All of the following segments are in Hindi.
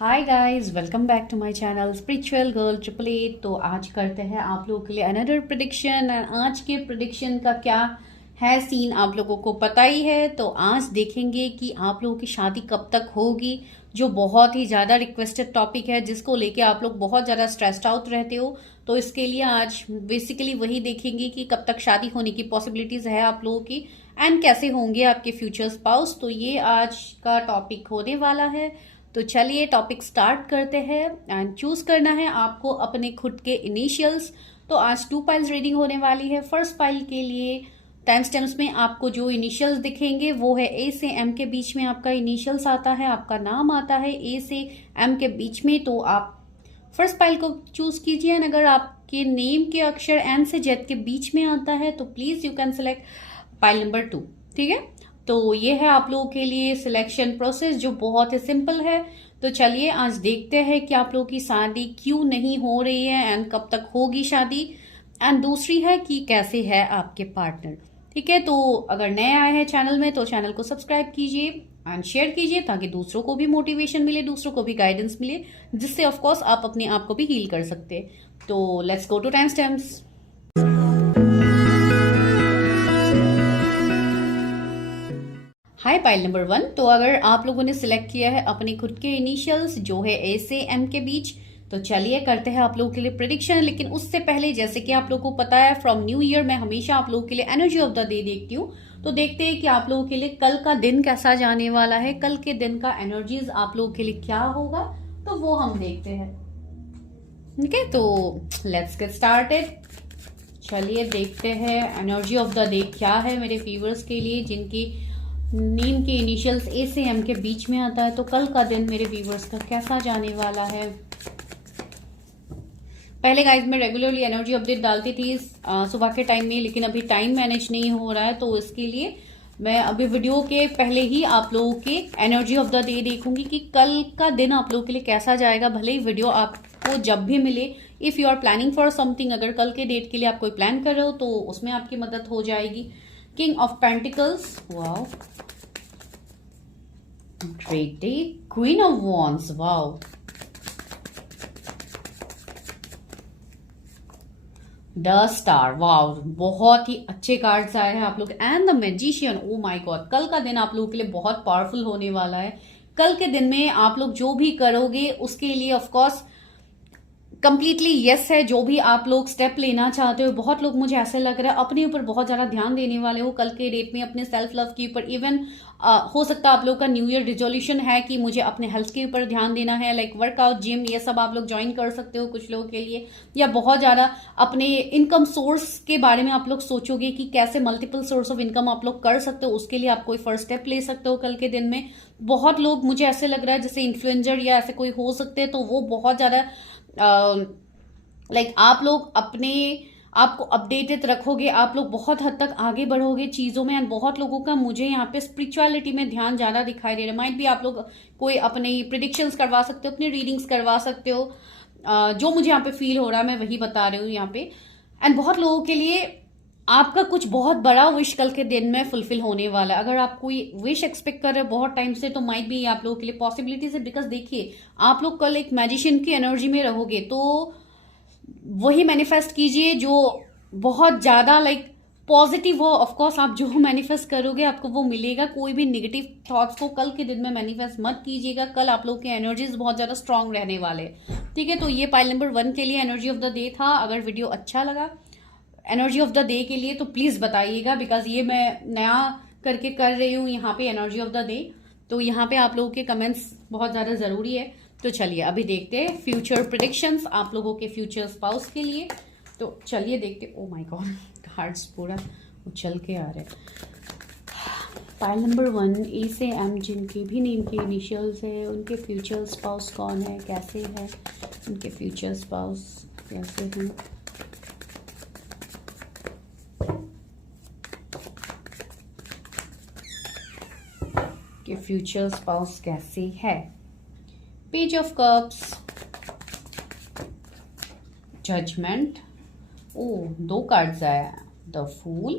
Hi guys, welcome back to my channel spiritual girl 888। तो आज करते हैं आप लोगों के लिए अनदर प्रिडिक्शन। एंड आज के प्रिडिक्शन का क्या है सीन आप लोगों को पता ही है। तो आज देखेंगे कि आप लोगों की शादी कब तक होगी, जो बहुत ही ज़्यादा रिक्वेस्टेड टॉपिक है, जिसको लेके आप लोग बहुत ज़्यादा स्ट्रेस्ड आउट रहते हो। तो इसके लिए आज बेसिकली वही देखेंगे कि कब तक शादी होने की पॉसिबिलिटीज़ है आप लोगों की, एंड कैसे होंगे आपके फ्यूचर स्पाउस। तो ये आज का टॉपिक होने वाला है। तो चलिए टॉपिक स्टार्ट करते हैं। एंड चूज करना है आपको अपने खुद के इनिशियल्स। तो आज 2 पाइल्स रीडिंग होने वाली है। फर्स्ट पाइल के लिए टाइम स्टैम्प्स में आपको जो इनिशियल्स दिखेंगे वो है ए से एम के बीच में आपका इनिशियल्स आता है, आपका नाम आता है ए से एम के बीच में। तो आप फर्स्ट पाइल को चूज कीजिए। एंड अगर आपके नेम के अक्षर एन से जेड के बीच में आता है तो please you can select pile number 2। ठीक है, तो ये है आप लोगों के लिए सिलेक्शन प्रोसेस जो बहुत ही सिंपल है। तो चलिए आज देखते हैं कि आप लोगों की शादी क्यों नहीं हो रही है एंड कब तक होगी शादी। एंड दूसरी है कि कैसे है आपके पार्टनर। ठीक है, तो अगर नए आए हैं चैनल में तो चैनल को सब्सक्राइब कीजिए एंड शेयर कीजिए ताकि दूसरों को भी मोटिवेशन मिले, दूसरों को भी गाइडेंस मिले, जिससे ऑफकोर्स आप अपने आप को भी हील कर सकते हैं। तो let's go to time stamps. Hi pile number 1। तो अगर आप लोगों ने सिलेक्ट किया है अपने खुद के इनिशियल्स जो है ए से एम के बीच, तो चलिए करते हैं आप लोगों के लिए प्रिडिक्शन। लेकिन उससे पहले, जैसे कि आप लोगों को पता है, फ्रॉम न्यू ईयर मैं हमेशा आप लोगों के लिए एनर्जी ऑफ द डे देखती हूँ। तो देखते हैं कि आप लोगों के लिए कल का दिन कैसा जाने वाला है, कल के दिन का एनर्जीज आप लोगों के लिए क्या होगा, तो वो हम देखते हैं। ठीक है, तो लेट्स गेट स्टार्टेड। चलिए देखते हैं एनर्जी ऑफ द डे क्या है मेरे व्यूअर्स के लिए जिनकी नेम के इनिशियल्स ए से एम के बीच में आता है। तो कल का दिन मेरे व्यूवर्स का कैसा जाने वाला है। पहले गाइज मैं रेगुलरली एनर्जी अपडेट डालती थी सुबह के टाइम में, लेकिन अभी टाइम मैनेज नहीं हो रहा है। तो इसके लिए मैं अभी वीडियो के पहले ही आप लोगों के एनर्जी ऑफ द डे देखूंगी कि कल का दिन आप लोगों के लिए कैसा जाएगा। भले ही वीडियो आपको जब भी मिले, if you are planning for something, अगर कल के डेट के लिए आप कोई प्लान कर रहे हो तो उसमें आपकी मदद हो जाएगी। King of pentacles, wow great day. Queen of wands, wow. The star, wow, बहुत ही अच्छे कार्ड्स आए हैं आप लोग। And the magician, oh my God, कल का दिन आप लोगों के लिए बहुत पावरफुल होने वाला है। कल के दिन में आप लोग जो भी करोगे उसके लिए ऑफकोर्स कंप्लीटली यस है। जो भी आप लोग स्टेप लेना चाहते हो, बहुत लोग मुझे ऐसे लग रहा है अपने ऊपर बहुत ज्यादा ध्यान देने वाले हो कल के डेट में, अपने सेल्फ लव के ऊपर। इवन हो सकता है आप लोग का न्यू ईयर रिजोल्यूशन है कि मुझे अपने हेल्थ के ऊपर ध्यान देना है, लाइक वर्कआउट, जिम, ये सब आप लोग ज्वाइन कर सकते हो कुछ लोगों के लिए। या बहुत ज्यादा अपने इनकम सोर्स के बारे में आप लोग सोचोगे कि कैसे मल्टीपल सोर्स ऑफ इनकम आप लोग कर सकते हो, उसके लिए आप कोई फर्स्ट स्टेप ले सकते हो कल के दिन में। बहुत लोग मुझे ऐसे लग रहा है जैसे इन्फ्लुएंसर या ऐसे कोई हो सकते हैं, तो वो बहुत ज्यादा आप लोग अपने आपको अपडेटेड रखोगे, आप लोग बहुत हद तक आगे बढ़ोगे चीजों में। एंड बहुत लोगों का मुझे यहाँ पे स्पिरिचुअलिटी में ध्यान ज्यादा दिखाई दे रहा है। माइट भी आप लोग कोई अपने प्रिडिक्शंस करवा सकते हो, अपनी रीडिंग्स करवा सकते हो। जो मुझे यहाँ पे फील हो रहा है मैं वही बता रही हूँ यहाँ पे। एंड बहुत लोगों के लिए आपका कुछ बहुत बड़ा विश कल के दिन में फुलफिल होने वाला है। अगर आप कोई विश एक्सपेक्ट कर रहे हो बहुत टाइम से, तो माइट भी आप लोगों के लिए पॉसिबिलिटीज है। बिकॉज देखिए, आप लोग कल एक मैजिशियन की एनर्जी में रहोगे, तो वही मैनिफेस्ट कीजिए जो बहुत ज्यादा पॉजिटिव हो। ऑफकोर्स आप जो मैनिफेस्ट करोगे आपको वो मिलेगा। कोई भी नेगेटिव थॉट्स को कल के दिन में मैनिफेस्ट मत कीजिएगा। कल आप लोग के एनर्जीज बहुत ज्यादा स्ट्रांग रहने वाले। ठीक है, तो ये पाइल नंबर 1 के लिए एनर्जी ऑफ द डे था। अगर वीडियो अच्छा लगा एनर्जी ऑफ द डे के लिए तो प्लीज बताइएगा, बिकॉज ये मैं नया करके कर रही हूँ यहाँ पे एनर्जी ऑफ द डे। तो यहाँ पे आप लोगों के कमेंट्स बहुत ज्यादा जरूरी है। तो चलिए अभी देखते हैं फ्यूचर प्रिडिक्शंस आप लोगों के फ्यूचर स्पाउस के लिए। तो चलिए देखते। ओ माय गॉड, कार्ड्स पूरा उछल के आ रहे हैं। पाइल नंबर 1 ए से एम जिनके भी नेम के इनिशियल्स है, उनके फ्यूचर स्पाउस कौन है, कैसे है उनके फ्यूचर स्पाउस, कैसे हैं। के फ्यूचर स्पाउस कैसे है। Page of cups, judgement, oh 2 cards आया, the fool,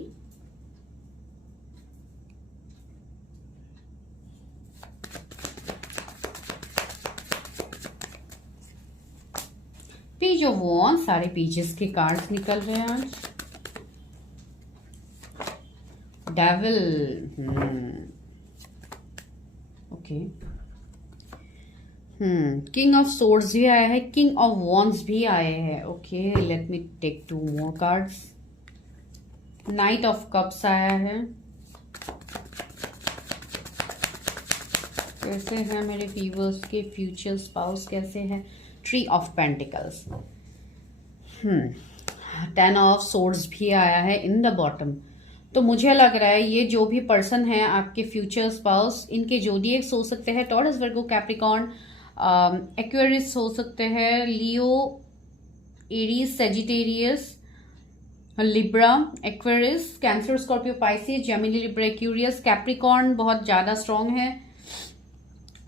page of wands, सारे पेजेस के कार्ड्स निकल रहे हैं आज। Devil, okay, king of swords भी आया है, किंग ऑफ वॉन्ड्स भी आए हैं। Okay, let me take 2 more cards. Knight of cups आया है। कैसे हैं मेरे व्यूअर्स के फ्यूचर स्पाउस, कैसे हैं? Tree of pentacles, 10 of swords भी आया है इन द बॉटम। तो मुझे लग रहा है ये जो भी पर्सन है आपके फ्यूचर स्पाउस, इनके जोडिएक्स हो सकते हैं टॉरस, वर्गो, कैप्रिकॉर्न, एक्वेरियस हो सकते हैं, Leo, Aries, Sagittarius, Libra, Aquarius, Cancer, Scorpio, Pisces, Gemini, Libra, Aquarius, Capricorn बहुत ज्यादा स्ट्रांग है।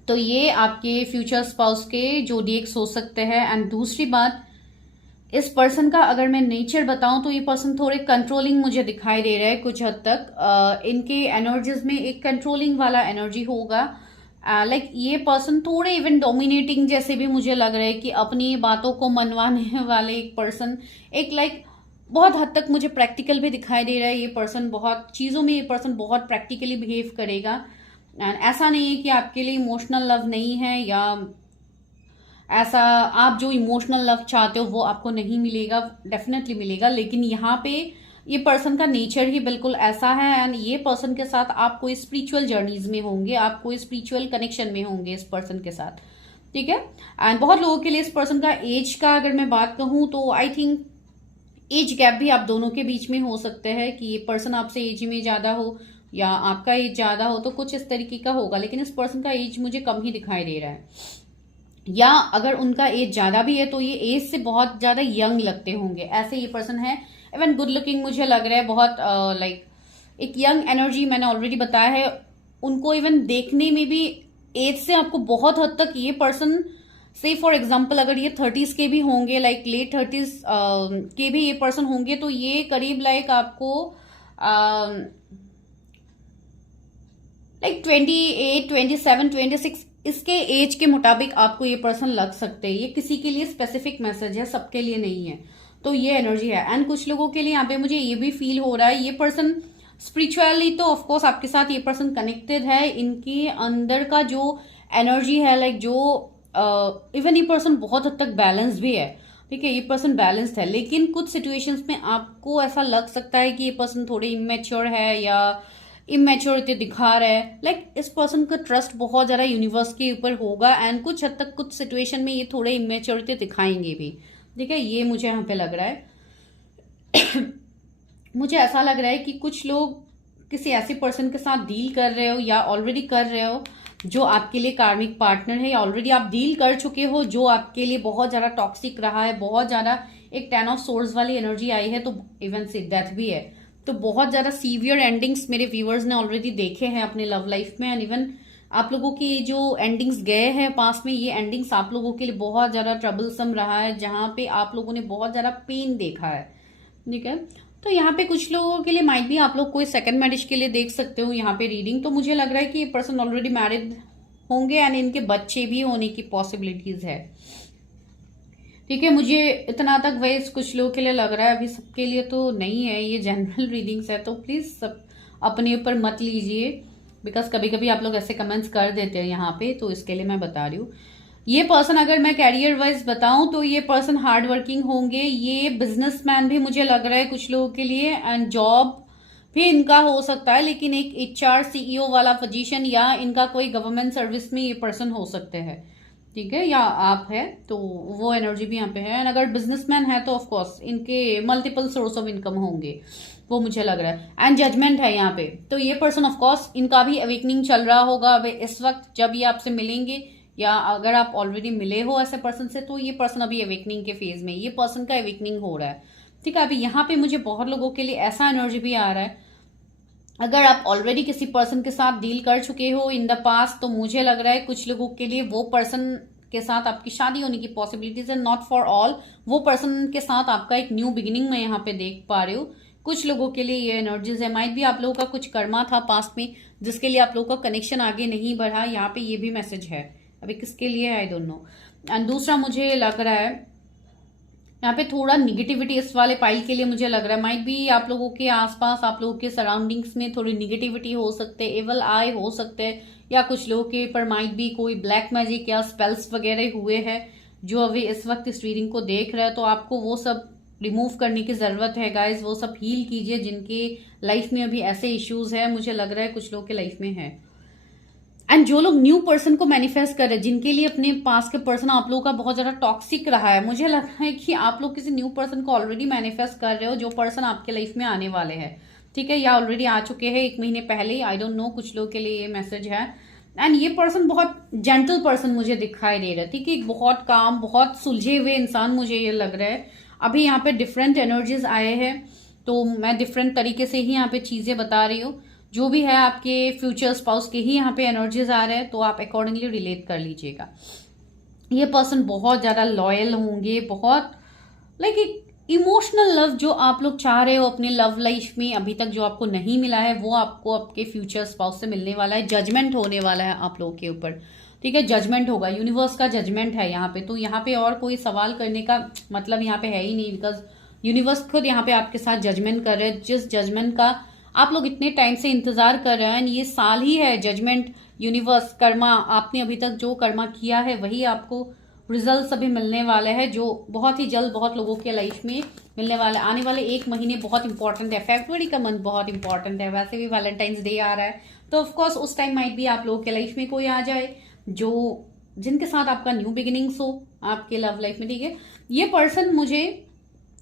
तो ये आपके फ्यूचर स्पाउस के जोडिएक्स हो सकते हैं। एंड दूसरी बात, इस पर्सन का अगर मैं नेचर बताऊं तो ये पर्सन थोड़े कंट्रोलिंग मुझे दिखाई दे रहा है कुछ हद तक। इनके एनर्जीज में एक कंट्रोलिंग वाला एनर्जी होगा। लाइक ये पर्सन थोड़े इवन डोमिनेटिंग जैसे भी मुझे लग रहा है कि अपनी बातों को मनवाने वाले एक पर्सन, एक लाइक बहुत हद तक मुझे प्रैक्टिकल भी दिखाई दे रहा है। ये पर्सन बहुत चीजों में, ये पर्सन बहुत प्रैक्टिकली बिहेव करेगा। एंड ऐसा नहीं है कि आपके लिए इमोशनल लव नहीं है, या ऐसा आप जो इमोशनल लव चाहते हो वो आपको नहीं मिलेगा, डेफिनेटली मिलेगा। लेकिन यहाँ पे ये पर्सन का नेचर ही बिल्कुल ऐसा है। एंड ये पर्सन के साथ आप कोई स्पिरिचुअल जर्नीज में होंगे, आप कोई स्पिरिचुअल कनेक्शन में होंगे इस पर्सन के साथ, ठीक है। एंड बहुत लोगों के लिए इस पर्सन का एज का अगर मैं बात कहूं तो आई थिंक एज गैप भी आप दोनों के बीच में हो सकते हैं कि ये पर्सन आपसे एज में ज्यादा हो या आपका एज ज्यादा हो, तो कुछ इस तरीके का होगा। लेकिन इस पर्सन का एज मुझे कम ही दिखाई दे रहा है, या अगर उनका एज ज्यादा भी है तो ये एज से बहुत ज्यादा यंग लगते होंगे, ऐसे ये पर्सन है। इवन गुड लुकिंग मुझे लग रहा है बहुत, लाइक एक यंग एनर्जी मैंने ऑलरेडी बताया है उनको। इवन देखने में भी एज से आपको बहुत हद तक ये पर्सन से, फॉर एग्जाम्पल अगर ये 30s के भी होंगे, लाइक लेट 30s के भी ये पर्सन होंगे, तो ये करीब लाइक आपको लाइक 28, 27, 26 इसके एज के मुताबिक आपको ये पर्सन लग सकते हैं। ये किसी के लिए स्पेसिफिक मैसेज है, सबके लिए नहीं है। तो ये एनर्जी है। एंड कुछ लोगों के लिए यहाँ पे मुझे ये भी फील हो रहा है, ये पर्सन स्पिरिचुअली तो ऑफकोर्स आपके साथ ये पर्सन कनेक्टेड है। इनके अंदर का जो एनर्जी है, लाइक जो इवन ये पर्सन बहुत हद तक बैलेंस भी है, ठीक है। ये पर्सन बैलेंस्ड है, लेकिन कुछ सिचुएशंस में आपको ऐसा लग सकता है कि ये पर्सन थोड़े इमेच्योर है या इमेच्योरिटी दिखा रहा है। लाइक इस पर्सन का ट्रस्ट बहुत ज्यादा यूनिवर्स के ऊपर होगा। एंड कुछ हद तक कुछ सिचुएशन में ये थोड़े इमेच्योरिटी दिखाएंगे भी, ठीक है। ये मुझे यहाँ पे लग रहा है। मुझे ऐसा लग रहा है कि कुछ लोग किसी ऐसे पर्सन के साथ डील कर रहे हो या ऑलरेडी कर रहे हो जो आपके लिए कार्मिक पार्टनर है, या ऑलरेडी आप डील कर चुके हो जो आपके लिए बहुत ज्यादा टॉक्सिक रहा है, बहुत ज्यादा एक 10 ऑफ सोर्स वाली एनर्जी आई है, तो इवन से डेथ भी है। तो बहुत ज्यादा सीवियर एंडिंग्स मेरे व्यूअर्स ने ऑलरेडी देखे हैं अपने लव लाइफ में। एंड इवन आप लोगों की जो एंडिंग्स गए हैं पास में, ये एंडिंग्स आप लोगों के लिए बहुत ज्यादा ट्रबलसम रहा है, जहां पे आप लोगों ने बहुत ज्यादा पेन देखा है, ठीक है। तो यहाँ पे कुछ लोगों के लिए माइट भी आप लोग कोई सेकंड मैरिज के लिए देख सकते हो यहाँ पे रीडिंग। तो मुझे लग रहा है कि ये पर्सन ऑलरेडी मैरिड होंगे एंड इनके बच्चे भी होने की पॉसिबिलिटीज है, ठीक है। मुझे इतना तक वैसे कुछ लोगों के लिए लग रहा है, अभी सबके लिए तो नहीं है, ये जनरल रीडिंग्स है, तो प्लीज सब अपने ऊपर मत लीजिए, बिकॉज कभी कभी आप लोग ऐसे कमेंट्स कर देते हैं यहाँ पे, तो इसके लिए मैं बता रही हूँ। ये पर्सन अगर मैं कैरियर वाइज बताऊं तो ये पर्सन हार्ड वर्किंग होंगे। ये बिजनेसमैन भी मुझे लग रहा है कुछ लोगों के लिए, एंड जॉब भी इनका हो सकता है, लेकिन एक HR CEO वाला पोजीशन या इनका कोई गवर्नमेंट सर्विस में ये पर्सन हो सकते हैं, ठीक है, या आप है, तो वो एनर्जी भी यहाँ पे है। एंड अगर बिजनेसमैन है तो ऑफकोर्स इनके मल्टीपल सोर्स ऑफ इनकम होंगे, वो मुझे लग रहा है। एंड जजमेंट है यहाँ पे, तो ये पर्सन ऑफकोर्स इनका भी अवेकनिंग चल रहा होगा अब इस वक्त जब ये आपसे मिलेंगे, या अगर आप ऑलरेडी मिले हो ऐसे पर्सन से, तो ये पर्सन अभी अवेकनिंग के फेज में, ये पर्सन का अवेकनिंग हो रहा है, ठीक है। अभी यहाँ पे मुझे बहुत लोगों के लिए ऐसा एनर्जी भी आ रहा है, अगर आप ऑलरेडी किसी पर्सन के साथ डील कर चुके हो इन द पास्ट, तो मुझे लग रहा है कुछ लोगों के लिए वो पर्सन के साथ आपकी शादी होने की पॉसिबिलिटीज है, नॉट फॉर ऑल। वो पर्सन के साथ आपका एक न्यू बिगिनिंग मैं यहाँ पे देख पा रही हूँ। कुछ लोगों के लिए ये एनर्जीज है, माइट भी आप लोगों का कुछ कर्मा था पास्ट में जिसके लिए आप लोगों का कनेक्शन आगे नहीं बढ़ा, यहाँ पे ये भी मैसेज है। अभी किसके लिए है आई डोंट नो। एंड दूसरा मुझे लग रहा है यहाँ पे थोड़ा निगेटिविटी इस वाले पाइल के लिए मुझे लग रहा है, माइट भी आप लोगों के आसपास, आप लोगों के सराउंडिंग्स में थोड़ी निगेटिविटी हो सकते हैं, एवल आई हो सकते हैं, या कुछ लोगों के पर माइट भी कोई ब्लैक मैजिक या स्पेल्स वगैरह हुए हैं जो अभी इस वक्त इस रीडिंग को देख रहे हैं। तो आपको वो सब रिमूव करने की जरूरत है गाइज, वो सब हील कीजिए जिनके लाइफ में अभी ऐसे इश्यूज है, मुझे लग रहा है कुछ लोगों के लाइफ में है। एंड जो लोग न्यू पर्सन को मैनिफेस्ट कर रहे हैं, जिनके लिए अपने पास के पर्सन आप लोगों का बहुत ज्यादा टॉक्सिक रहा है, मुझे लग रहा है कि आप लोग किसी न्यू पर्सन को ऑलरेडी मैनिफेस्ट कर रहे हो, जो पर्सन आपके लाइफ में आने वाले हैं, ठीक है, या ऑलरेडी आ चुके हैं 1 महीने पहले ही, आई डोंट नो, कुछ लोग के लिए ये मैसेज है। एंड ये पर्सन बहुत जेंटल पर्सन मुझे दिखाई दे रहा है, ठीक है, बहुत काम, बहुत सुलझे हुए इंसान मुझे ये लग रहा है। अभी यहाँ पे डिफरेंट एनर्जीज आए हैं, तो मैं डिफरेंट तरीके से ही यहाँ पे चीजें बता रही हूँ। जो भी है आपके फ्यूचर स्पाउस के ही यहाँ पे एनर्जीज आ रहे हैं, तो आप अकॉर्डिंगली रिलेट कर लीजिएगा। ये पर्सन बहुत ज्यादा लॉयल होंगे, बहुत लाइक एक इमोशनल लव जो आप लोग चाह रहे हो अपने लव लाइफ में, अभी तक जो आपको नहीं मिला है, वो आपको आपके फ्यूचर स्पाउस से मिलने वाला है। जजमेंट होने वाला है आप लोगों के ऊपर, ठीक है, जजमेंट होगा, यूनिवर्स का जजमेंट है यहाँ पे। तो यहाँ पे और कोई सवाल करने का मतलब यहाँ पे है ही नहीं, बिकॉज यूनिवर्स खुद यहाँ पे आपके साथ जजमेंट कर रहे हैं, जिस जजमेंट का आप लोग इतने टाइम से इंतजार कर रहे हैं। ये साल ही है जजमेंट, यूनिवर्स, कर्मा, आपने अभी तक जो कर्मा किया है वही आपको रिजल्ट अभी मिलने वाले हैं, जो बहुत ही जल्द बहुत लोगों के लाइफ में मिलने वाले। आने वाले 1 महीने बहुत इंपॉर्टेंट है, फरवरी का मंथ बहुत इंपॉर्टेंट है, वैसे भी वैलेंटाइंस डे आ रहा है, तो ऑफकोर्स उस टाइम माइट भी आप लोगों के लाइफ में कोई आ जाए जो जिनके साथ आपका न्यू बिगिनिंग्स हो आपके लव लाइफ में, ठीक है। ये पर्सन, मुझे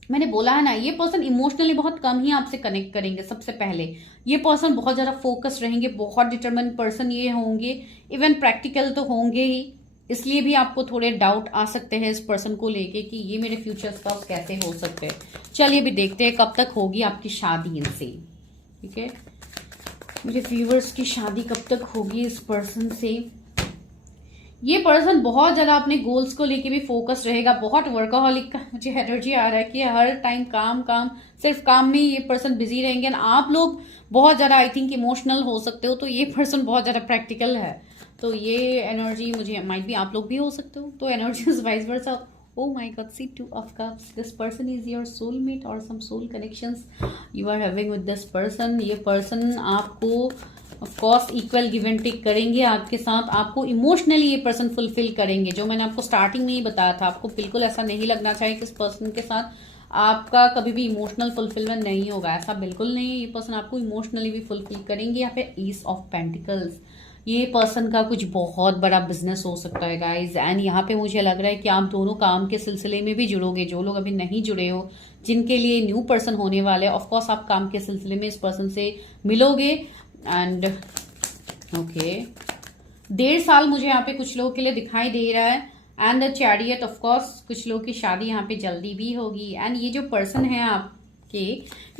मैंने बोला है ना, ये पर्सन इमोशनली बहुत कम ही आपसे कनेक्ट करेंगे। सबसे पहले ये पर्सन बहुत ज्यादा फोकस रहेंगे, बहुत डिटरमिन पर्सन ये होंगे, इवन प्रैक्टिकल तो होंगे ही, इसलिए भी आपको थोड़े डाउट आ सकते हैं इस पर्सन को लेके कि ये मेरे फ्यूचर स्पाउस कैसे हो सकते हैं। चलिए भी देखते हैं कब तक होगी आपकी शादी इनसे, ठीक है। मेरे व्यूअर्स की शादी कब तक होगी इस पर्सन से। ये पर्सन बहुत ज्यादा अपने गोल्स को लेके भी फोकस रहेगा, बहुत वर्कaholic का मुझे एनर्जी आ रहा है कि हर टाइम काम काम, सिर्फ काम में ये पर्सन बिजी रहेंगे। आप लोग बहुत ज्यादा आई थिंक इमोशनल हो सकते हो, तो ये पर्सन बहुत ज्यादा प्रैक्टिकल है, तो ये एनर्जी मुझे माइट भी आप लोग भी हो सकते हो, तो energy wise versa. Oh my God, see 2 of cups. This person is your soulmate or some soul connections you are having with this person. ये person आपको of course equal give and take करेंगे आपके साथ, आपको इमोशनली ये पर्सन फुलफिल करेंगे, जो मैंने आपको स्टार्टिंग में ही बताया था। आपको बिल्कुल ऐसा नहीं लगना चाहिए कि इस पर्सन के साथ आपका कभी भी इमोशनल फुलफिलमेंट नहीं होगा, ऐसा बिल्कुल नहीं है। ये पर्सन आपको इमोशनली भी फुलफिल करेंगे। यहाँ पे ईस ऑफ पेंटिकल्स, ये पर्सन का कुछ बहुत बड़ा बिजनेस हो सकता है गाइज, एंड यहाँ पे मुझे लग रहा है कि आप दोनों काम के सिलसिले में भी जुड़ोगे। जो लोग अभी नहीं जुड़े हो, जिनके लिए न्यू पर्सन होने वाले, ऑफकोर्स आप काम के सिलसिले में इस पर्सन से मिलोगे। एंड ओके 1.5 साल मुझे यहाँ पे कुछ लोगों के लिए दिखाई दे रहा है। एंड द चैरियट, ऑफकोर्स कुछ लोगों की शादी यहाँ पे जल्दी भी होगी। एंड ये जो पर्सन है आपके,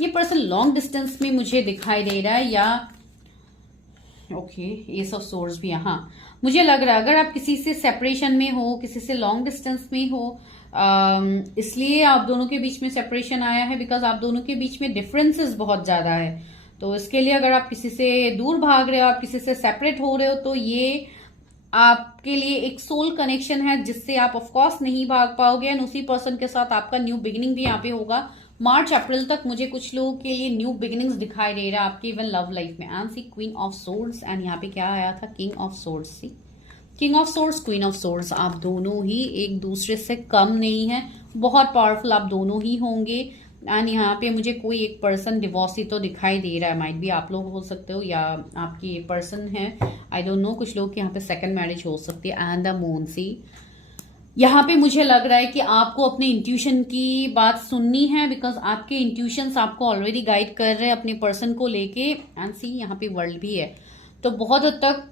ये पर्सन लॉन्ग डिस्टेंस में मुझे दिखाई दे रहा है, या ओके एस ऑफ सोर्ड्स भी यहाँ मुझे लग रहा है। अगर आप किसी से सेपरेशन में हो, किसी से लॉन्ग डिस्टेंस में हो, इसलिए आप दोनों के बीच में सेपरेशन आया है, बिकॉज आप दोनों के बीच में डिफरेंसेस बहुत ज्यादा है। तो इसके लिए अगर आप किसी से दूर भाग रहे हो, आप किसी से सेपरेट हो रहे हो, तो ये आपके लिए एक सोल कनेक्शन है जिससे आप ऑफकोर्स नहीं भाग पाओगे। एंड उसी पर्सन के साथ आपका न्यू बिगिनिंग भी यहाँ पे होगा। मार्च अप्रैल तक मुझे कुछ लोगों के लिए न्यू बिगिनिंग्स दिखाई दे रहा है आपके इवन लव लाइफ में। And see queen of swords, and यहाँ पे क्या आया था, king of swords. See king of swords, queen of swords, आप दोनों ही एक दूसरे से कम नहीं है, बहुत पावरफुल आप दोनों ही होंगे। एंड यहाँ पे मुझे कोई एक पर्सन डिवोर्सी तो दिखाई दे रहा है, माइट भी आप लोग हो सकते हो या आपकी पर्सन है, आई डोंट नो। कुछ लोग के यहाँ पे सेकंड मैरिज हो सकती है। एंड द मून, सी यहाँ पे मुझे लग रहा है कि आपको अपने इंट्यूशन की बात सुननी है, बिकॉज आपके इंट्यूशंस आपको ऑलरेडी गाइड कर रहे हैं अपने पर्सन को लेके। एंड सी यहाँ पे वर्ल्ड भी है, तो बहुत हद तक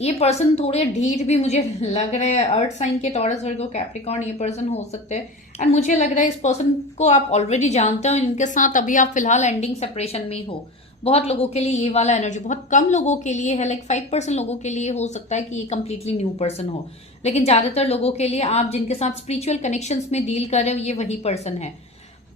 ये पर्सन थोड़े ढीठ भी मुझे लग रहे हैं। अर्थ साइन के टॉरस, वर्गो, कैप्रिकॉर्न ये पर्सन हो सकते हैं। एंड मुझे लग रहा है इस पर्सन को आप ऑलरेडी जानते हो, इनके साथ अभी आप फिलहाल एंडिंग सेपरेशन में हो। बहुत लोगों के लिए ये वाला एनर्जी, बहुत कम लोगों के लिए है, लाइक 5% लोगों के लिए हो सकता है कि ये कंप्लीटली न्यू पर्सन हो, लेकिन ज्यादातर लोगों के लिए आप जिनके साथ स्पिरिचुअल कनेक्शंस में डील कर रहे हो, ये वही पर्सन है।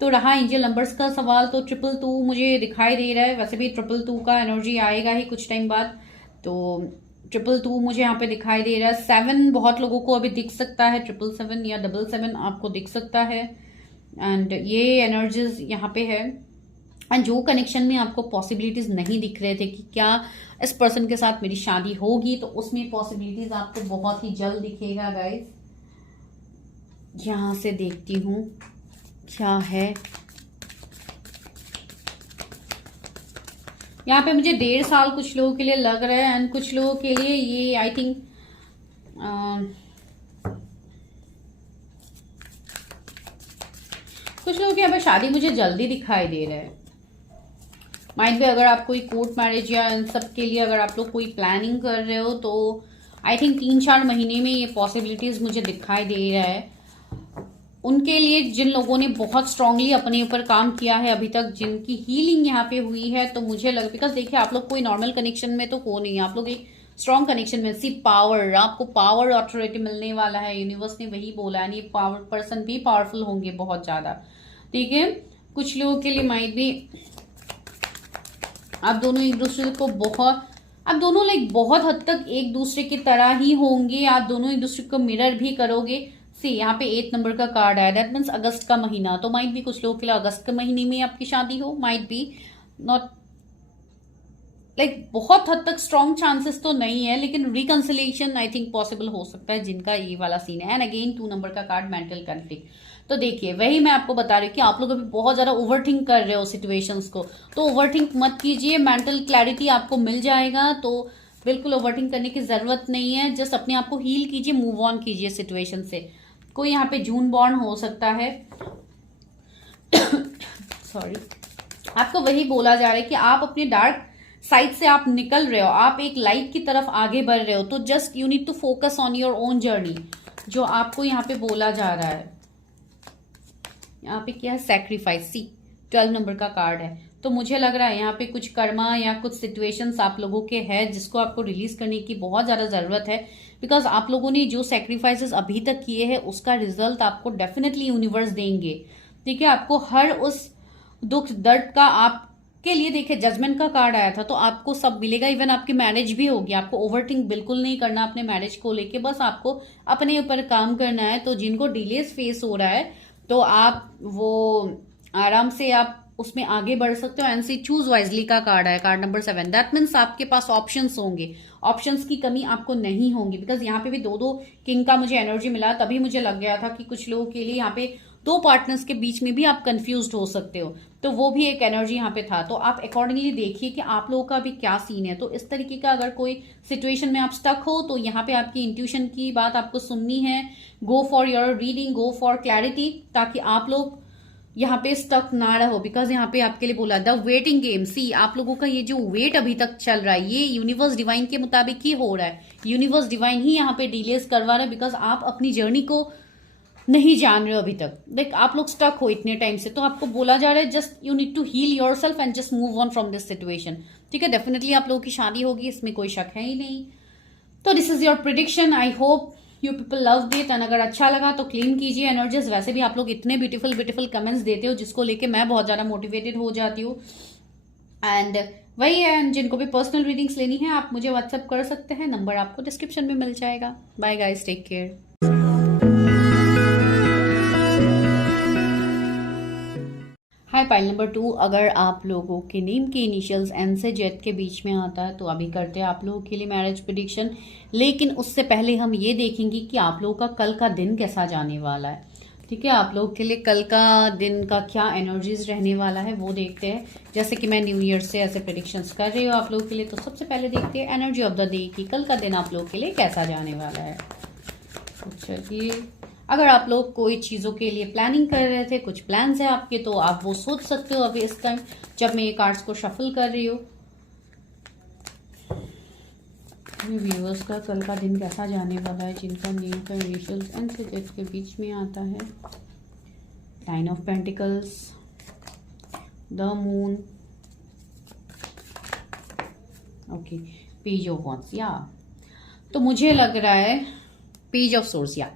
तो रहा एंजल नंबर्स का सवाल, तो 222 मुझे दिखाई दे रहा है। वैसे भी 222 का एनर्जी आएगा ही कुछ टाइम बाद। तो 222 मुझे यहाँ पे दिखाई दे रहा है। 7 बहुत लोगों को अभी दिख सकता है, 777 या 77 आपको दिख सकता है। एंड ये एनर्जीज यहाँ पे है। एंड जो कनेक्शन में आपको पॉसिबिलिटीज नहीं दिख रहे थे कि क्या इस पर्सन के साथ मेरी शादी होगी, तो उसमें पॉसिबिलिटीज आपको बहुत ही जल्द दिखेगा गाइस। यहां से देखती हूं क्या है। यहाँ पे मुझे 1.5 साल कुछ लोगों के लिए लग रहा है, एंड कुछ लोगों के लिए ये आई थिंक कुछ लोगों की यहाँ पे शादी मुझे जल्दी दिखाई दे रहा है। माइट भी अगर आप कोई कोर्ट मैरिज या इन सब के लिए अगर आप लोग कोई प्लानिंग कर रहे हो, तो आई थिंक 3-4 महीने में ये पॉसिबिलिटीज मुझे दिखाई दे रहा है। उनके लिए जिन लोगों ने बहुत स्ट्रांगली अपने ऊपर काम किया है अभी तक, जिनकी हीलिंग यहाँ पे हुई है, तो मुझे लग, बिकॉज देखिए आप लोग कोई नॉर्मल कनेक्शन में तो हो नहीं, आप लोग एक स्ट्रॉन्ग कनेक्शन में, सी पावर, आपको पावर ऑथोरिटी मिलने वाला है। यूनिवर्स ने वही बोला है, ये पावर पर्सन भी पावरफुल होंगे बहुत ज्यादा, ठीक है। कुछ लोगों के लिए माइट भी आप दोनों एक दूसरे को आप दोनों लाइक बहुत हद तक एक दूसरे की तरह ही होंगे। आप दोनों एक दूसरे को मिरर भी करोगे। सी यहाँ पे 8 नंबर का कार्ड आया, दैट मीन्स अगस्त का महीना, तो माइट भी कुछ लोगों के लिए अगस्त के महीने में आपकी शादी हो, माइट बी नॉट लाइक बहुत हद तक स्ट्रॉन्ग चांसेस तो नहीं है, लेकिन रिकंसिलिएशन आई थिंक पॉसिबल हो सकता है जिनका ये वाला सीन है। एंड अगेन 2 नंबर का कार्ड, मेंटल कॉन्फ्लिक्ट। तो देखिए वही मैं आपको बता रही हूँ कि आप लोग अभी बहुत ज्यादा ओवरथिंक कर रहे हो सिचुएशंस को, तो ओवरथिंक मत कीजिए, मेंटल क्लैरिटी आपको मिल जाएगा। तो बिल्कुल ओवरथिंक करने की जरूरत नहीं है, जस्ट अपने आप को हील कीजिए, मूव ऑन कीजिए सिचुएशन से। कोई यहाँ पे जून बॉर्न हो सकता है सॉरी, आपको वही बोला जा रहा है कि आप अपने डार्क साइड से आप निकल रहे हो, आप एक लाइट की तरफ आगे बढ़ रहे हो। तो just you need to focus on your own journey, जो आपको यहाँ पे बोला जा रहा है। यहाँ पे क्या है, सैक्रिफाइस। सी 12 नंबर का कार्ड है। तो मुझे लग रहा है यहाँ पे कुछ कर्मा या कुछ सिचुएशंस आप लोगों के हैं जिसको आपको रिलीज करने की बहुत ज्यादा जरूरत है, बिकॉज आप लोगों ने जो सैक्रिफाइसेस अभी तक किए हैं उसका रिजल्ट आपको डेफिनेटली यूनिवर्स देंगे, ठीक है। आपको हर उस दुख दर्द का आपके लिए, देखिए जजमेंट का कार्ड आया था, तो आपको सब मिलेगा। इवन आपकी मैरिज भी होगी, आपको ओवरथिंक बिल्कुल नहीं करना अपने मैरिज को लेके, बस आपको अपने ऊपर काम करना है। तो जिनको डिलेज फेस हो रहा है, तो आप वो आराम से आप उसमें आगे बढ़ सकते हो। एनसी चूज वाइजली का कार्ड है, कार्ड नंबर 7। दैट मीन्स आपके पास ऑप्शंस होंगे, ऑप्शंस की कमी आपको नहीं होगी, बिकॉज यहाँ पे भी 2-2 किंग का मुझे एनर्जी मिला, तभी मुझे लग गया था कि कुछ लोगों के लिए यहाँ पे 2 पार्टनर्स के बीच में भी आप कंफ्यूज हो सकते हो, तो वो भी एक एनर्जी यहाँ पे था। तो आप अकॉर्डिंगली देखिए कि आप लोगों का भी क्या सीन है। तो इस तरीके का अगर कोई सिचुएशन में आप स्टक हो, तो यहाँ पे आपकी इंट्यूशन की बात आपको सुननी है। Go for your reading, go for clarity, ताकि आप लोग यहाँ पे स्टक ना रहो, बिकॉज यहाँ पे आपके लिए बोला द वेटिंग गेम। सी आप लोगों का ये जो वेट अभी तक चल रहा है, ये यूनिवर्स डिवाइन के मुताबिक ही हो रहा है। यूनिवर्स डिवाइन ही यहाँ पे डिलेज करवा रहा है, बिकॉज आप अपनी जर्नी को नहीं जान रहे हो अभी तक। लाइक आप लोग स्टक हो इतने टाइम से, तो आपको बोला जा रहा है just you need to heal your self and just move on from this situation, ठीक है। डेफिनेटली आप लोगों की शादी होगी, इसमें कोई शक है ही नहीं। तो this is your prediction. I hope you people love it, and अगर अच्छा लगा तो क्लेम कीजिए एनर्जीज। वैसे भी आप लोग इतने ब्यूटीफुल कमेंट्स देते हो, जिसको लेके मैं बहुत ज्यादा मोटिवेटेड हो जाती हूँ। एंड वही है, जिनको भी पर्सनल रीडिंग्स लेनी है आप मुझे व्हाट्सएप कर सकते हैं, नंबर आपको डिस्क्रिप्शन में मिल जाएगा। Bye guys, take care. Hi pile number 2, अगर आप लोगों के नेम के इनिशियल्स एन से जेड के बीच में आता है, तो अभी करते हैं आप लोगों के लिए मैरिज प्रेडिक्शन। लेकिन उससे पहले हम ये देखेंगे कि आप लोगों का कल का दिन कैसा जाने वाला है, ठीक है। आप लोगों के लिए कल का दिन का क्या एनर्जीज रहने वाला है वो देखते हैं। जैसे कि मैं न्यू ईयर से ऐसे प्रेडिक्शंस कर रही हूँ आप लोगों के लिए, तो सबसे पहले देखते हैं एनर्जी ऑफ द डे की कल का दिन आप लोगों के लिए कैसा जाने वाला है। चलिए, अगर आप लोग कोई चीज़ों के लिए प्लानिंग कर रहे थे, कुछ प्लान्स है आपके, तो आप वो सोच सकते हो अभी इस टाइम जब मैं ये कार्ड्स को शफल कर रही हूँ। व्यूअर्स का कल का दिन कैसा जाने वाला है, जिनका नेम का इनिशियल्स एंड से जेड के बीच में आता है। 9 of pentacles, the moon, okay, page of wands, या तो मुझे लग रहा है पेज ऑफ सोर्स, या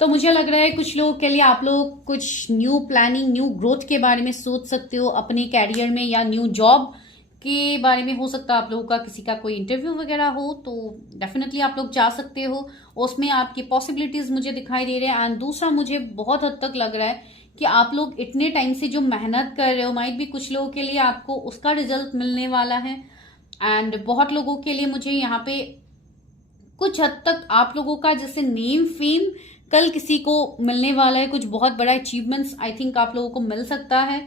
तो मुझे लग रहा है कुछ लोगों के लिए आप लोग कुछ न्यू प्लानिंग, न्यू ग्रोथ के बारे में सोच सकते हो अपने कैरियर में, या न्यू जॉब के बारे में हो सकता है आप लोगों का किसी का कोई इंटरव्यू वगैरह हो, तो डेफिनेटली आप लोग जा सकते हो, उसमें आपकी पॉसिबिलिटीज मुझे दिखाई दे रहे हैं। एंड दूसरा मुझे बहुत हद तक लग रहा है कि आप लोग इतने टाइम से जो मेहनत कर रहे हो, माइट भी कुछ लोगों के लिए आपको उसका रिजल्ट मिलने वाला है, एंड बहुत लोगों के लिए मुझे यहाँ पे कुछ हद तक आप लोगों का जैसे नेम फेम कल किसी को मिलने वाला है, कुछ बहुत बड़ा अचीवमेंट्स आई थिंक आप लोगों को मिल सकता है,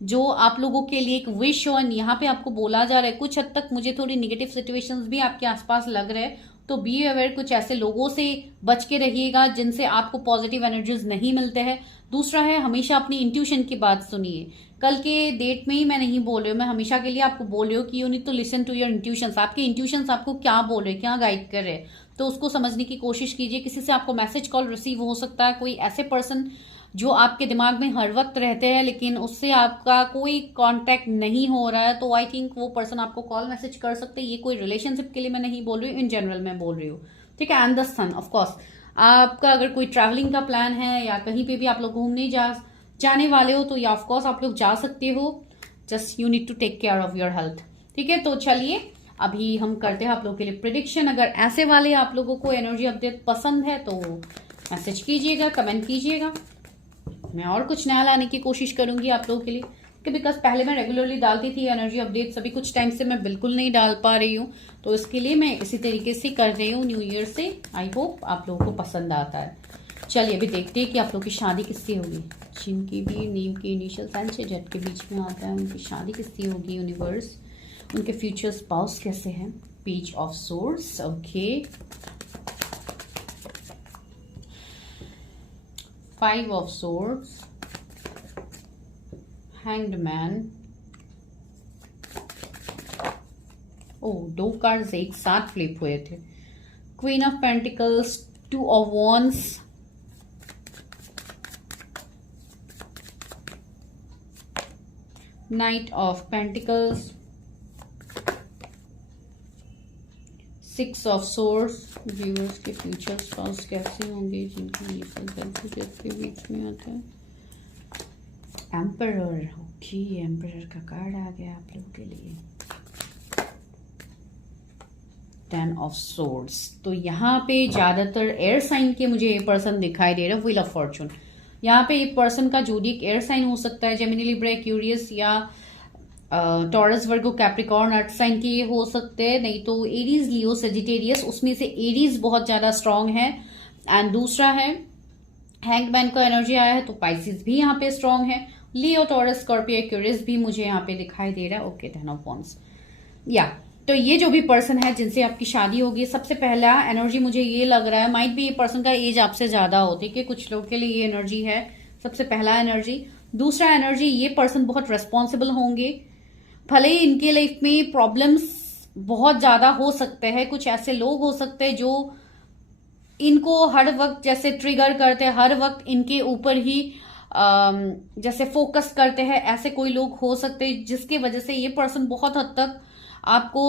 जो आप लोगों के लिए एक विश हो। एंड यहाँ पे आपको बोला जा रहा है, कुछ हद तक मुझे थोड़ी निगेटिव सिचुएशंस भी आपके आसपास लग रहे हैं, तो बी अवेयर, कुछ ऐसे लोगों से बच के रहिएगा जिनसे आपको पॉजिटिव एनर्जीज नहीं मिलते हैं। दूसरा है, हमेशा अपनी इंट्यूशन की बात सुनिए। कल के डेट में ही मैं नहीं बोल रही हूँ, मैं हमेशा के लिए आपको बोल रही हूँ कि you need to listen to your intuitions. आपके इंट्यूशंस आपको क्या बोल रहे हैं, क्या गाइड कर रहे हैं, तो उसको समझने की कोशिश कीजिए। किसी से आपको मैसेज कॉल रिसीव हो सकता है, कोई ऐसे पर्सन जो आपके दिमाग में हर वक्त रहते हैं लेकिन उससे आपका कोई कांटेक्ट नहीं हो रहा है, तो आई थिंक वो पर्सन आपको कॉल मैसेज कर सकते हैं। ये कोई रिलेशनशिप के लिए मैं नहीं बोल रही हूँ, इन जनरल मैं बोल रही हूँ, ठीक है। And the sun, of course आपका अगर कोई ट्रैवलिंग का प्लान है या कहीं पे भी आप लोग घूमने जाने वाले हो, तो या ऑफ कोर्स आप लोग जा सकते हो। Just you need to take care of your health, ठीक है। तो चलिए अभी हम करते हैं आप लोगों के लिए प्रिडिक्शन। अगर ऐसे वाले आप लोगों को एनर्जी अपडेट पसंद है तो मैसेज कीजिएगा, कमेंट कीजिएगा, मैं और कुछ नया लाने की कोशिश करूंगी आप लोगों के लिए, कि बिकॉज पहले मैं रेगुलरली डालती थी एनर्जी अपडेट्स, अभी कुछ टाइम से मैं बिल्कुल नहीं डाल पा रही हूँ, तो इसके लिए मैं इसी तरीके से कर रही हूँ न्यू ईयर से। आई होप आप लोगों को पसंद आता है। चलिए अभी देखते हैं कि आप लोग की शादी किससे होगी, जिनकी भी नेम के इनिशियल एंड से जेड के बीच में आता है, उनकी शादी किससे होगी। यूनिवर्स, उनके फ्यूचर स्पाउस कैसे हैं। Page of swords, okay, 5 of swords, hanged man। Oh, 2 cards एक साथ फ्लिप हुए थे। Queen of pentacles, 2 of wands, knight of pentacles, 6 of swords। Viewers के फ्यूचर स्पाउस कैसे होंगे जिनकी के बीच में आता है। एम्परर, ओके, एम्परर का कार्ड आ गया आप लोगों के लिए। 10 of swords, तो यहाँ पे ज्यादातर एयर साइन के मुझे ये पर्सन दिखाई दे रहा है। व्हील ऑफ फॉर्चून, यहाँ पे एक पर्सन का जोडिक एयर साइन हो सकता है, जेमिनी, लिब्रा, एक्वेरियस या टॉरस, वर्गो, कैप्रिकॉर्न, अर्थ साइन के ये हो सकते हैं, नहीं तो एरीज, लियो, सेजिटेरियस, उसमें से एरीज बहुत ज्यादा स्ट्रांग है। एंड दूसरा है, हैंग्ड मैन का एनर्जी आया है, तो पाइसिस भी यहाँ पे स्ट्रांग है। लियो, टॉरस, स्कॉर्पियो, एक्वेरियस भी मुझे यहाँ पे दिखाई दे रहा है। ओके, 10 of wands, या तो ये जो भी पर्सन है जिनसे आपकी शादी होगी, सबसे पहला एनर्जी मुझे ये लग रहा है, माइट भी ये पर्सन का एज आपसे ज्यादा हो, ठीक है, कुछ लोग के लिए ये एनर्जी है, सबसे पहला एनर्जी। दूसरा एनर्जी, ये पर्सन बहुत रेस्पॉन्सिबल होंगे, भले ही इनके लाइफ में प्रॉब्लम्स बहुत ज्यादा हो सकते हैं, कुछ ऐसे लोग हो सकते हैं जो इनको हर वक्त जैसे ट्रिगर करते हैं, हर वक्त इनके ऊपर ही जैसे फोकस करते हैं, ऐसे कोई लोग हो सकते हैं जिसकी वजह से ये पर्सन बहुत हद तक आपको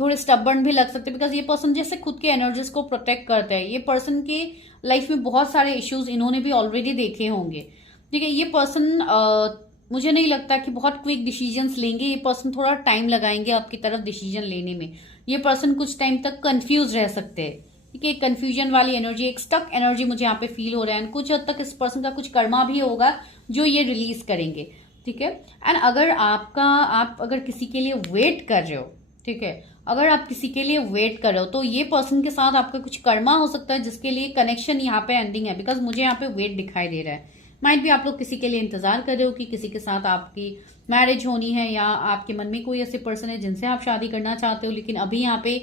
थोड़े स्टबर्न भी लग सकते हैं, बिकॉज ये पर्सन जैसे खुद के एनर्जीज को प्रोटेक्ट करते हैं। ये पर्सन के लाइफ में बहुत सारे इश्यूज इन्होंने भी ऑलरेडी देखे होंगे, ठीक है। ये पर्सन मुझे नहीं लगता कि बहुत क्विक डिसीजंस लेंगे, ये पर्सन थोड़ा टाइम लगाएंगे आपकी तरफ डिसीजन लेने में। ये पर्सन कुछ टाइम तक कंफ्यूज रह सकते हैं, ठीक है, कंफ्यूजन वाली एनर्जी, एक स्टक एनर्जी मुझे यहाँ पे फील हो रहा है। कुछ हद तक इस पर्सन का कुछ कर्मा भी होगा जो ये रिलीज करेंगे, ठीक है। एंड अगर आप अगर किसी के लिए वेट कर रहे हो, ठीक है, अगर आप किसी के लिए वेट कर रहे हो, तो ये पर्सन के साथ आपका कुछ कर्मा हो सकता है जिसके लिए कनेक्शन यहाँ पे एंडिंग है, बिकॉज मुझे यहाँ पे वेट दिखाई दे रहा है। माइट भी आप लोग किसी के लिए इंतजार कर रहे हो कि किसी के साथ आपकी मैरिज होनी है, या आपके मन में कोई ऐसे पर्सन है जिनसे आप शादी करना चाहते हो, लेकिन अभी यहाँ पे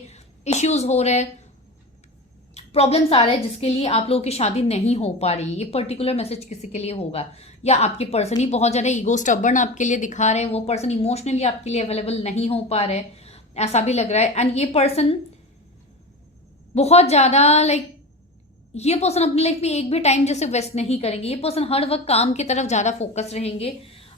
इश्यूज हो रहे हैं, प्रॉब्लम्स आ रहे हैं जिसके लिए आप लोगों की शादी नहीं हो पा रही। ये पर्टिकुलर मैसेज किसी के लिए होगा, या आपके पर्सन ही बहुत ज्यादा ईगो स्टबर्न आपके लिए दिखा रहे हैं, वो पर्सन इमोशनली आपके लिए अवेलेबल नहीं हो पा रहे, ऐसा भी लग रहा है। एंड ये पर्सन बहुत ज्यादा ये पर्सन अपनी लाइफ में एक भी टाइम जैसे वेस्ट नहीं करेंगे। ये पर्सन हर वक्त काम की तरफ ज्यादा फोकस रहेंगे।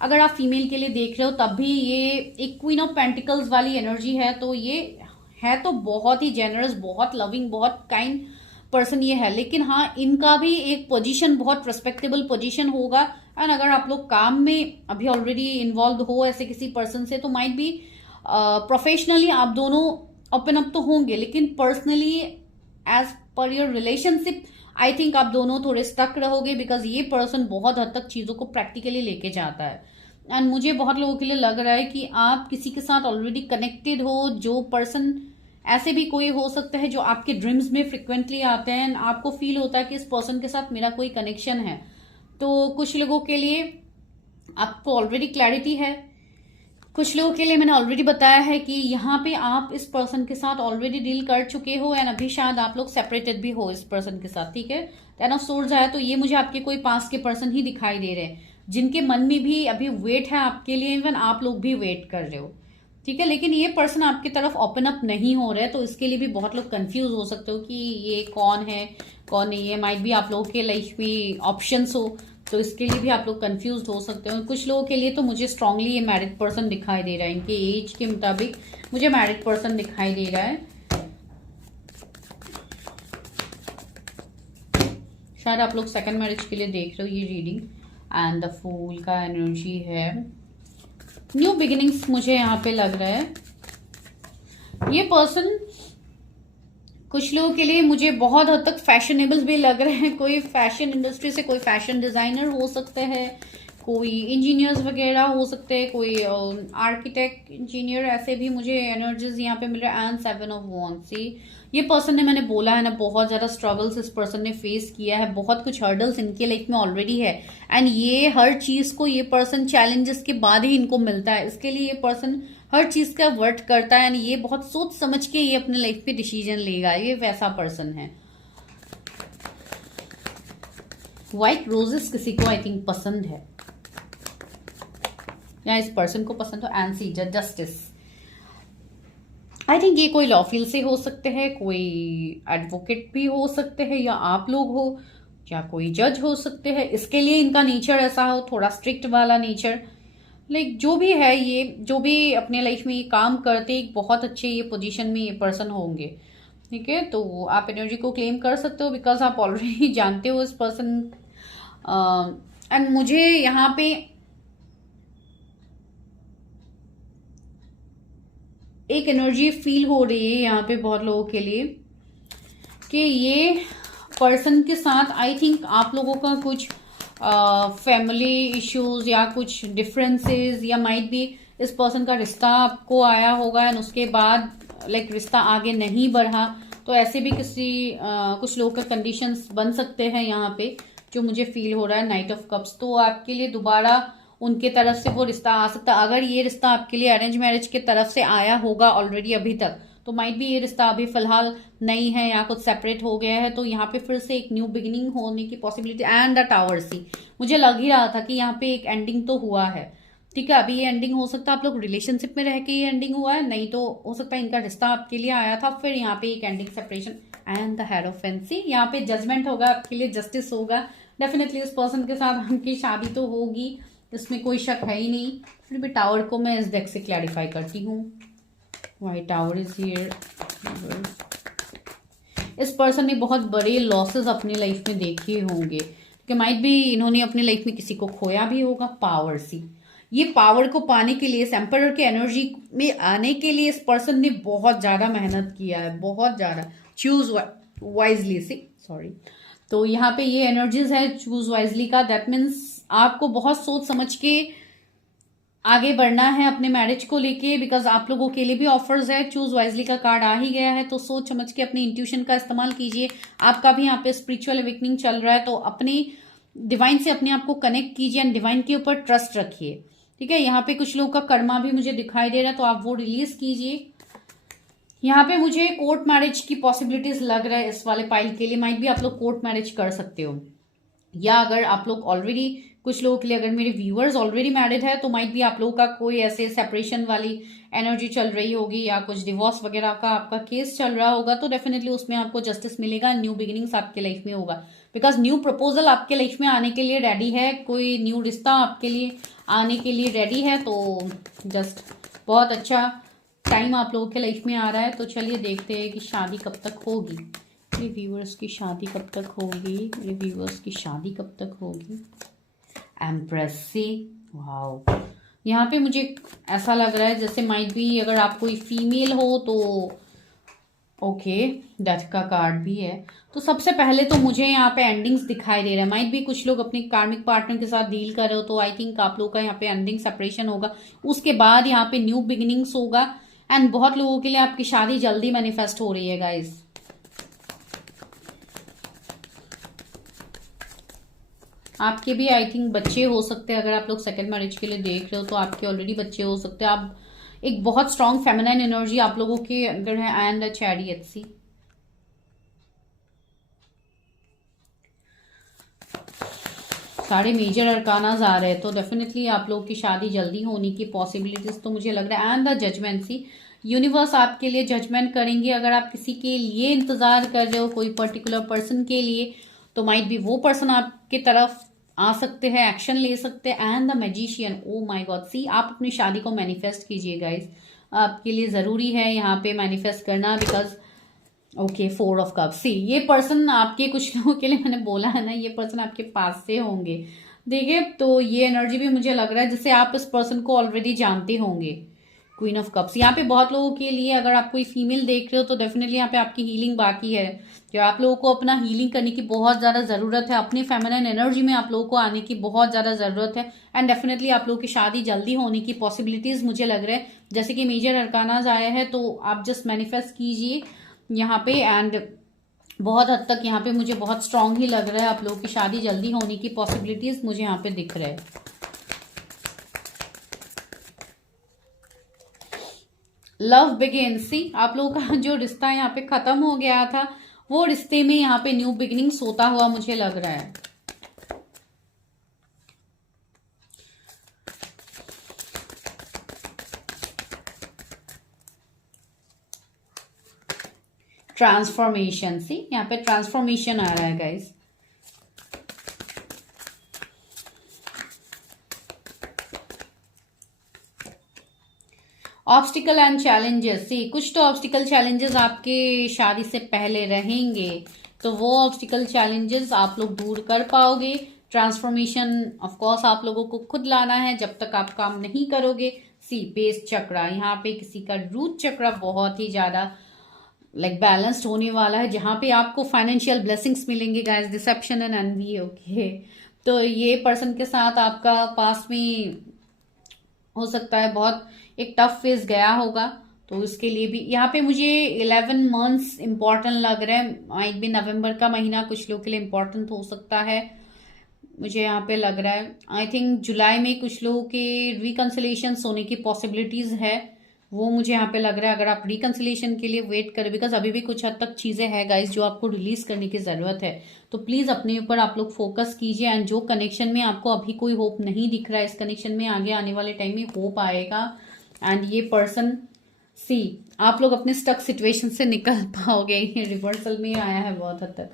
अगर आप फीमेल के लिए देख रहे हो तब भी ये एक क्वीन ऑफ पेंटिकल्स वाली एनर्जी है, तो ये है तो बहुत ही जेनरस, बहुत लविंग, बहुत काइंड पर्सन ये है, लेकिन हाँ इनका भी एक पोजीशन बहुत रेस्पेक्टेबल पोजीशन होगा। एंड अगर आप लोग काम में अभी ऑलरेडी इन्वॉल्व हो ऐसे किसी पर्सन से, तो माइट भी प्रोफेशनली आप दोनों ओपन अप तो होंगे, लेकिन personally as per your relationship I think आप दोनों थोड़े स्टक रहोगे, बिकॉज ये पर्सन बहुत हद तक चीजों को प्रैक्टिकली लेके जाता है। एंड मुझे बहुत लोगों के लिए लग रहा है कि आप किसी के साथ ऑलरेडी कनेक्टेड हो। जो पर्सन, ऐसे भी कोई हो सकता है जो आपके ड्रीम्स में फ्रिक्वेंटली आते हैं, आपको फील होता है कि इस पर्सन के साथ मेरा कोई कनेक्शन है। तो कुछ लोगों के लिए आपको ऑलरेडी क्लैरिटी है, कुछ लोगों के लिए मैंने ऑलरेडी बताया है कि यहाँ पे आप इस पर्सन के साथ ऑलरेडी डील कर चुके हो, एंड अभी शायद आप लोग सेपरेटेड भी हो इस पर्सन के साथ। ठीक है, टेन ऑफ सोर्ड्स आया तो ये मुझे आपके कोई पास के पर्सन ही दिखाई दे रहे हैं, जिनके मन में भी अभी वेट है आपके लिए, इवन आप लोग भी वेट कर रहे हो। ठीक है, लेकिन ये पर्सन आपकी तरफ ओपन अप नहीं हो रहा है, तो इसके लिए भी बहुत लोग कंफ्यूज हो सकते हो कि ये कौन है कौन नहीं है। माइट भी आप लोगों के लाइफ में ऑप्शंस हो, तो इसके लिए भी आप लोग कंफ्यूज हो सकते हो। कुछ लोगों के लिए तो मुझे स्ट्रांगली ये मैरिड पर्सन दिखाई दे रहा है, इनके एज के मुताबिक मुझे मैरिड पर्सन दिखाई दे रहा है। शायद आप लोग सेकंड मैरिज के लिए देख रहे हो ये रीडिंग। एंड द फूल का एनर्जी है, न्यू बिगिनिंग्स मुझे यहाँ पे लग रहा है। ये पर्सन कुछ लोगों के लिए मुझे बहुत हद तक फैशनेबल भी लग रहे हैं। कोई फैशन इंडस्ट्री से, कोई फैशन डिजाइनर हो सकते हैं, कोई इंजीनियर्स वगैरह हो सकते हैं, कोई आर्किटेक्ट इंजीनियर, ऐसे भी मुझे एनर्जीज यहाँ पे मिल रहा है। एंड 7 ऑफ वॉन्ड्स, ये पर्सन ने, मैंने बोला है ना, बहुत ज्यादा स्ट्रगल्स इस पर्सन ने फेस किया है, बहुत कुछ हर्डल्स इनके लाइफ में ऑलरेडी है। एंड ये हर चीज को ये पर्सन चैलेंजेस के बाद ही इनको मिलता है, इसके लिए ये पर्सन हर चीज का वर्ट करता है। एंड ये बहुत सोच समझ के ये अपने लाइफ पे डिसीजन लेगा, ये वैसा पर्सन है। व्हाइट रोजेस किसी को आई थिंक पसंद है, या इस पर्सन को पसंद हो। And see justice, I think ये कोई लॉ फील्ड से हो सकते हैं, कोई एडवोकेट भी हो सकते हैं, या आप लोग हो, या कोई जज हो सकते हैं। इसके लिए इनका नेचर ऐसा हो, थोड़ा स्ट्रिक्ट वाला नेचर। लाइक जो भी है, ये जो भी अपने लाइफ में ये काम करते, एक बहुत अच्छे ये पोजीशन में ये पर्सन होंगे। ठीक है, तो आप एनर्जी को क्लेम कर सकते हो, बिकॉज आप ऑलरेडी जानते हो इस पर्सन। एंड मुझे यहाँ पे एक एनर्जी फील हो रही है यहाँ पे बहुत लोगों के लिए, कि ये पर्सन के साथ आई थिंक आप लोगों का कुछ फैमिली इश्यूज या कुछ डिफरेंसेस, या माइट भी इस पर्सन का रिश्ता आपको आया होगा एंड उसके बाद लाइक रिश्ता आगे नहीं बढ़ा। तो ऐसे भी कुछ लोगों का कंडीशंस बन सकते हैं यहाँ पे, जो मुझे फील हो रहा है। नाइट ऑफ कप्स, तो आपके लिए दोबारा उनके तरफ से वो रिश्ता आ सकता है। अगर ये रिश्ता आपके लिए अरेंज मैरिज के तरफ से आया होगा ऑलरेडी अभी तक, तो माइट भी ये रिश्ता अभी फिलहाल नहीं है या कुछ सेपरेट हो गया है, तो यहाँ पे फिर से एक न्यू बिगिनिंग होने की पॉसिबिलिटी। एंड द टावर सी, मुझे लग ही रहा था कि यहाँ पे एक एंडिंग तो हुआ है। ठीक है, अभी ये एंडिंग हो सकता है आप लोग रिलेशनशिप में रह के ये एंडिंग हुआ है, नहीं तो हो सकता है इनका रिश्ता आपके लिए आया था, फिर यहाँ पे एक एंडिंग सेपरेशन। एंड द हेरोफेंसी, यहाँ पे जजमेंट होगा आपके लिए, जस्टिस होगा। डेफिनेटली इस पर्सन के साथ उनकी शादी तो होगी, इसमें कोई शक है ही नहीं। फिर भी टावर को मैं इस डेक से क्लैरिफाई करती हूँ। White tower is here. इस पर्सन ने बहुत बड़े लॉसेस अपनी लाइफ में देखे होंगे, कि माइट भी इन्होंने अपनी लाइफ में किसी को खोया भी होगा। पावर सी, ये पावर को पाने के लिए, एम्परर के एनर्जी में आने के लिए इस पर्सन ने बहुत ज्यादा मेहनत किया है, बहुत ज्यादा। चूज वाइजली सी, सॉरी। तो यहाँ पे ये एनर्जीज है चूज वाइजली का, दैट मीन्स आपको बहुत सोच समझ के आगे बढ़ना है अपने मैरिज को लेके, बिकॉज आप लोगों के लिए भी ऑफर्स है। चूज वाइजली का कार्ड आ ही गया है, तो सोच समझ के अपनी इंट्यूशन का इस्तेमाल कीजिए। आपका भी यहाँ पे स्पिरिचुअल अवेकनिंग चल रहा है, तो अपनी डिवाइन से अपने आप को कनेक्ट कीजिए एंड डिवाइन के ऊपर ट्रस्ट रखिए। ठीक है, यहाँ पे कुछ लोगों का कर्मा भी मुझे दिखाई दे रहा है, तो आप वो रिलीज कीजिए। यहाँ पे मुझे कोर्ट मैरिज की पॉसिबिलिटीज लग रहा है इस वाले पाइल के लिए। माइट भी आप लोग कोर्ट मैरिज कर सकते हो, या अगर आप लोग ऑलरेडी, कुछ लोगों के लिए अगर मेरे व्यूअर्स ऑलरेडी मैरिड है, तो माइट भी आप लोगों का कोई ऐसे सेपरेशन वाली एनर्जी चल रही होगी, या कुछ डिवोर्स वगैरह का आपका केस चल रहा होगा, तो डेफिनेटली उसमें आपको जस्टिस मिलेगा। न्यू बिगिनिंग्स आपके लाइफ में होगा, बिकॉज न्यू प्रपोजल आपके लाइफ में आने के लिए रेडी है, कोई न्यू रिश्ता आपके लिए आने के लिए रेडी है। तो जस्ट बहुत अच्छा टाइम आप लोगों के लाइफ में आ रहा है। तो चलिए देखते हैं कि शादी कब तक होगी, मेरे व्यूअर्स की शादी कब तक होगी, मेरे व्यूअर्स की शादी कब तक होगी। एम्प्रेस सी, वाओ, यहाँ पे मुझे ऐसा लग रहा है जैसे माइट भी अगर आप कोई फीमेल हो तो ओके, डेथ का कार्ड भी है। तो सबसे पहले तो मुझे यहाँ पे एंडिंग्स दिखाई दे रहा है। माइट भी कुछ लोग अपने कार्मिक पार्टनर के साथ डील कर रहे हो, तो आई थिंक आप लोग का यहाँ पे एंडिंग सेपरेशन होगा, उसके बाद यहाँ पे न्यू बिगिनिंग्स होगा। एंड बहुत लोगों के लिए आपकी शादी जल्दी मैनिफेस्ट हो रही है गाइज। आपके भी आई थिंक बच्चे हो सकते हैं, अगर आप लोग सेकंड मैरिज के लिए देख रहे हो तो आपके ऑलरेडी बच्चे हो सकते हैं। आप एक बहुत स्ट्रॉन्ग फेमिनाइन एनर्जी आप लोगों के अंदर है। एंड चैरियट सी, सारे मेजर अरकानाज आ रहे हैं, तो डेफिनेटली आप लोग की शादी जल्दी होने की पॉसिबिलिटीज तो मुझे लग रहा है। And the judgement see, universe आपके लिए जजमेंट करेंगे। अगर आप किसी के लिए इंतजार कर रहे हो, कोई पर्टिकुलर पर्सन के लिए, तो माइट भी वो पर्सन आपके तरफ आ सकते हैं, एक्शन ले सकते हैं। And the magician, oh my god see, आप अपनी शादी को मैनिफेस्ट कीजिए गाइज, आपके लिए जरूरी है यहाँ पे मैनिफेस्ट करना। बिकॉज ओके, 4 ऑफ कप्स सी, ये पर्सन आपके, कुछ लोगों के लिए मैंने बोला है ना, ये पर्सन आपके पास से होंगे। देखिए, तो ये एनर्जी भी मुझे लग रहा है जैसे आप इस पर्सन को ऑलरेडी जानते होंगे। क्वीन ऑफ कप्स, यहाँ पे बहुत लोगों के लिए अगर आप कोई फीमेल देख रहे हो तो डेफिनेटली यहाँ पे आपकी हीलिंग बाकी है, जो आप लोगों को अपना हीलिंग करने की बहुत ज्यादा जरूरत है। अपनी फेमिनिन एनर्जी में आप लोगों को आने की बहुत ज्यादा जरूरत है। एंड डेफिनेटली आप लोगों की शादी जल्दी होने की पॉसिबिलिटीज मुझे लग रहा है। जैसे कि मेजर अरकानाज आया है, तो आप जस्ट मैनिफेस्ट कीजिए यहाँ पे। एंड बहुत हद तक यहाँ पे मुझे बहुत स्ट्रांग ही लग रहा है, आप लोगों की शादी जल्दी होने की पॉसिबिलिटीज मुझे यहाँ पे दिख रहा है। लव बिगिन सी, आप लोगों का जो रिश्ता यहाँ पे खत्म हो गया था, वो रिश्ते में यहाँ पे न्यू बिगिनिंग्स होता हुआ मुझे लग रहा है। ट्रांसफॉर्मेशन सी, यहाँ पे ट्रांसफॉर्मेशन आ रहा है गाइस। ऑब्स्टिकल एंड चैलेंजेस सी, कुछ तो ऑब्स्टिकल चैलेंजेस आपके शादी से पहले रहेंगे, तो वो ऑब्स्टिकल चैलेंजेस आप लोग दूर कर पाओगे। ट्रांसफॉर्मेशन ऑफ कोर्स आप लोगों को खुद लाना है, जब तक आप काम नहीं करोगे। सी, बेस चक्रा, यहाँ पे किसी का रूट चक्रा बहुत ही ज्यादा लाइक बैलेंस्ड होने वाला है, जहां पे आपको फाइनेंशियल ब्लेसिंग्स मिलेंगे guys. Deception and envy, okay, तो ये पर्सन के साथ आपका पास में हो सकता है बहुत एक टफ फेज गया होगा, तो इसके लिए भी यहाँ पे मुझे 11 मंथ्स इंपॉर्टेंट लग रहे हैं। माइट भी नवंबर का महीना कुछ लोगों के लिए इंपॉर्टेंट हो सकता है, मुझे यहाँ पे लग रहा है। आई थिंक जुलाई में कुछ लोगों के रिकंसिलेशन होने की पॉसिबिलिटीज है, वो मुझे यहाँ पे लग रहा है। अगर आप रिकंसिलेशन के लिए वेट करें, बिकॉज अभी भी कुछ हद तक चीजें हैं गाइस जो आपको रिलीज करने की जरूरत है, तो प्लीज अपने ऊपर आप लोग फोकस कीजिए। एंड जो कनेक्शन में आपको अभी कोई होप नहीं दिख रहा है, इस कनेक्शन में आगे आने वाले टाइम में होप आएगा। एंड ये पर्सन सी, आप लोग अपने स्टक सिचुएशन से निकल पाओगे, ये रिवर्सल में आया है बहुत हद तक,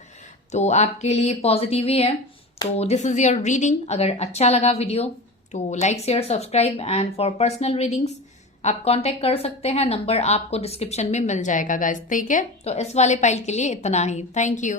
तो आपके लिए पॉजिटिव ही है। तो दिस इज योर रीडिंग। अगर अच्छा लगा वीडियो तो like share subscribe, and for personal readings आप कांटेक्ट कर सकते हैं, नंबर आपको डिस्क्रिप्शन में मिल जाएगा गाइस, ठीक है। तो इस वाले पाइल के लिए इतना ही, थैंक यू।